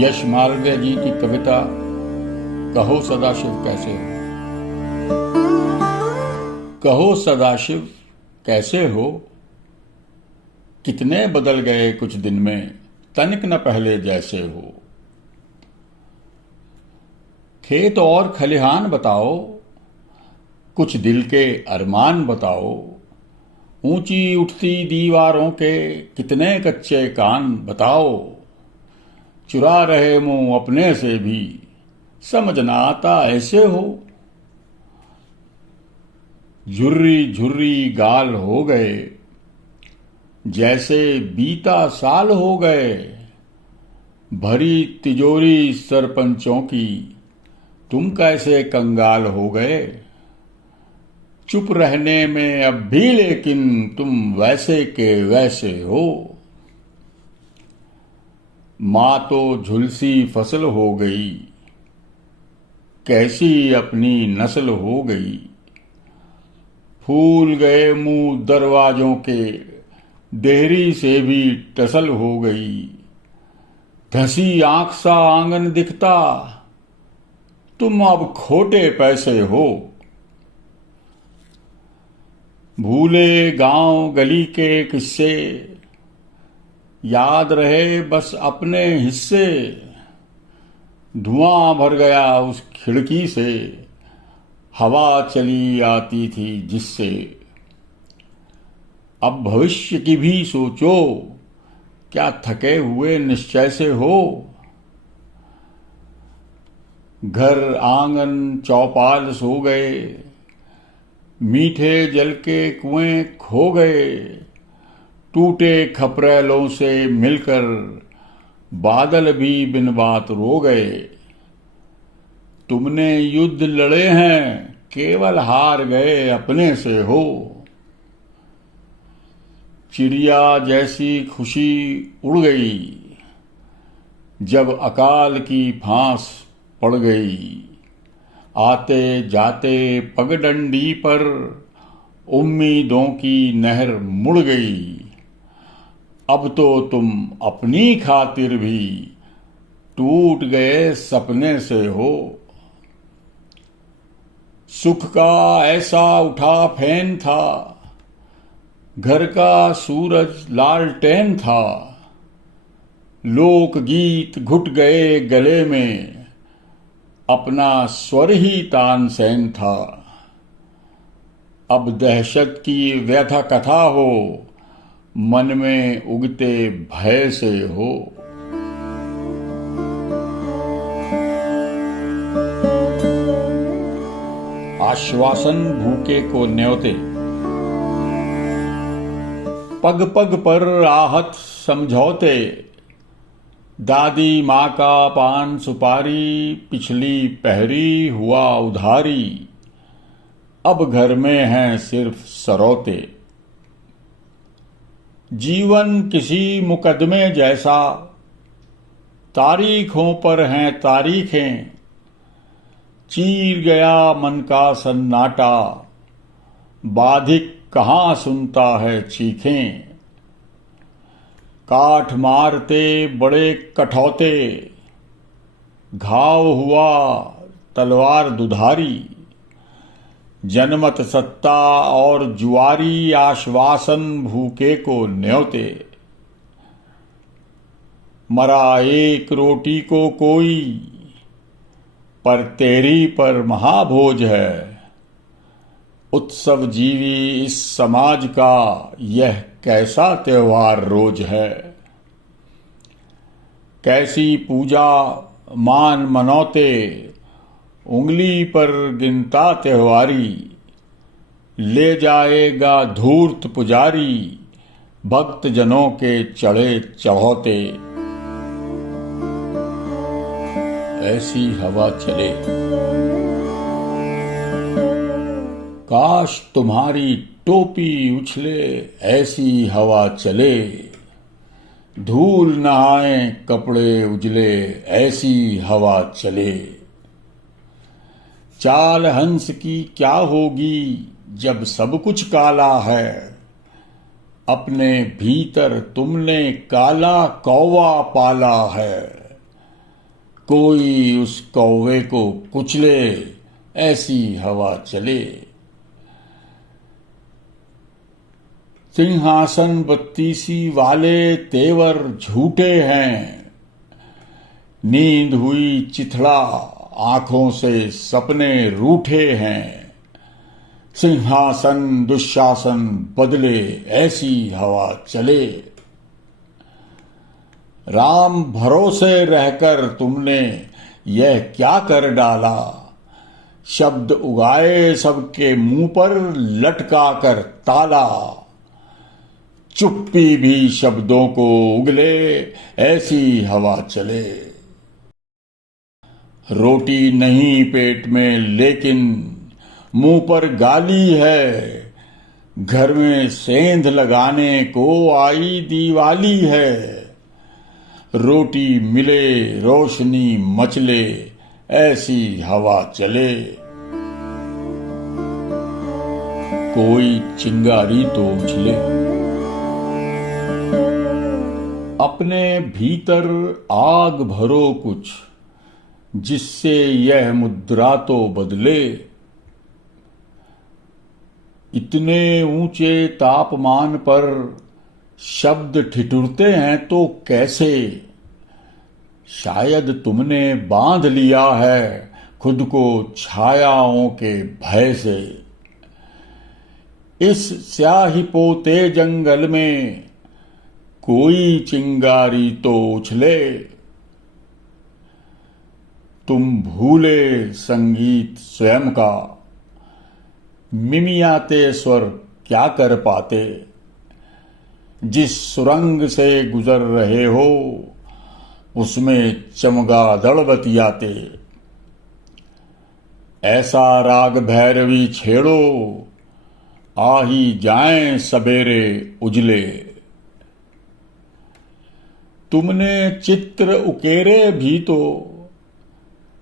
यश मालवीय जी की कविता कहो सदाशिव कैसे हो। कहो सदाशिव कैसे हो, कितने बदल गए कुछ दिन में, तनिक न पहले जैसे हो। खेत और खलिहान बताओ, कुछ दिल के अरमान बताओ। ऊंची उठती दीवारों के कितने कच्चे कान बताओ। चुरा रहे मुंह अपने से भी समझ ना आता ऐसे हो। झुर्री झुर्री गाल हो गए, जैसे बीता साल हो गए। भरी तिजोरी सरपंचों की, तुम कैसे कंगाल हो गए। चुप रहने में अब भी लेकिन तुम वैसे के वैसे हो। माँ तो झुलसी फसल हो गई, कैसी अपनी नस्ल हो गई। फूल गए मुंह दरवाजों के, देहरी से भी टसल हो गई। धसी आंख सा आंगन दिखता, तुम अब खोटे पैसे हो। भूले गांव गली के किस्से, याद रहे बस अपने हिस्से। धुआं भर गया उस खिड़की से, हवा चली आती थी जिससे। अब भविष्य की भी सोचो, क्या थके हुए निश्चय से हो। घर आंगन चौपाल सो गए, मीठे जल के कुएं खो गए। टूटे खपरेलों से मिलकर बादल भी बिन बात रो गए। तुमने युद्ध लड़े हैं, केवल हार गए अपने से हो। चिड़िया जैसी खुशी उड़ गई, जब अकाल की फांस पड़ गई। आते जाते पगडंडी पर उम्मीदों की नहर मुड़ गई। अब तो तुम अपनी खातिर भी टूट गए सपने से हो। सुख का ऐसा उठा फैन था, घर का सूरज लालटेन था। लोक गीत घुट गए गले में, अपना स्वर ही तानसेन था। अब दहशत की व्यथा कथा हो, मन में उगते भय से हो। आश्वासन भूखे को न्योते, पग पग पर आहत समझौते। दादी माँ का पान सुपारी, पिछली पहरी हुआ उधारी। अब घर में हैं सिर्फ सरौते। जीवन किसी मुकदमे जैसा, तारीखों पर हैं तारीखें। चीर गया मन का सन्नाटा, बाधिक कहाँ सुनता है चीखें। काठ मारते बड़े कठौते, घाव हुआ तलवार दुधारी। जनमत सत्ता और जुआरी, आश्वासन भूखे को न्योते। मरा एक रोटी को कोई, पर तेरी पर महाभोज है। उत्सव जीवी इस समाज का, यह कैसा त्योहार रोज है। कैसी पूजा मान मनौते, उंगली पर गिनता त्योहारी। ले जाएगा धूर्त पुजारी, भक्त जनों के चढ़े चढ़ौते। ऐसी हवा चले, काश तुम्हारी टोपी उछले। ऐसी हवा चले, धूल नहाए कपड़े उजले। ऐसी हवा चले। चाल हंस की क्या होगी जब सब कुछ काला है। अपने भीतर तुमने काला कौवा पाला है। कोई उस कौवे को कुचले, ऐसी हवा चले। सिंहासन बत्तीसी वाले तेवर झूठे हैं, नींद हुई चिथड़ा, आंखों से सपने रूठे हैं। सिंहासन दुशासन बदले, ऐसी हवा चले। राम भरोसे रहकर तुमने यह क्या कर डाला, शब्द उगाए सबके मुंह पर लटका कर ताला। चुप्पी भी शब्दों को उगले, ऐसी हवा चले। रोटी नहीं पेट में लेकिन मुंह पर गाली है, घर में सेंध लगाने को आई दिवाली है। रोटी मिले रोशनी मचले, ऐसी हवा चले। कोई चिंगारी तो उछले, अपने भीतर आग भरो कुछ, जिससे यह मुद्रा तो बदले। इतने ऊंचे तापमान पर शब्द ठिठुरते हैं तो कैसे, शायद तुमने बांध लिया है खुद को छायाओं के भय से। इस स्याही पोते जंगल में कोई चिंगारी तो उछले। तुम भूले संगीत स्वयं का, मिमियाते स्वर क्या कर पाते। जिस सुरंग से गुजर रहे हो उसमें चमगादड़ बतियाते। ऐसा राग भैरवी छेड़ो, आ ही जाएं सबेरे उजले। तुमने चित्र उकेरे भी तो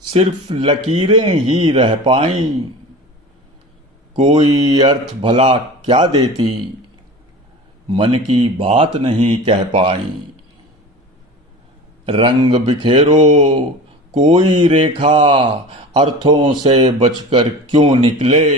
सिर्फ लकीरें ही रह पाईं। कोई अर्थ भला क्या देती, मन की बात नहीं कह पाई। रंग बिखेरो, कोई रेखा अर्थों से बचकर क्यों निकले।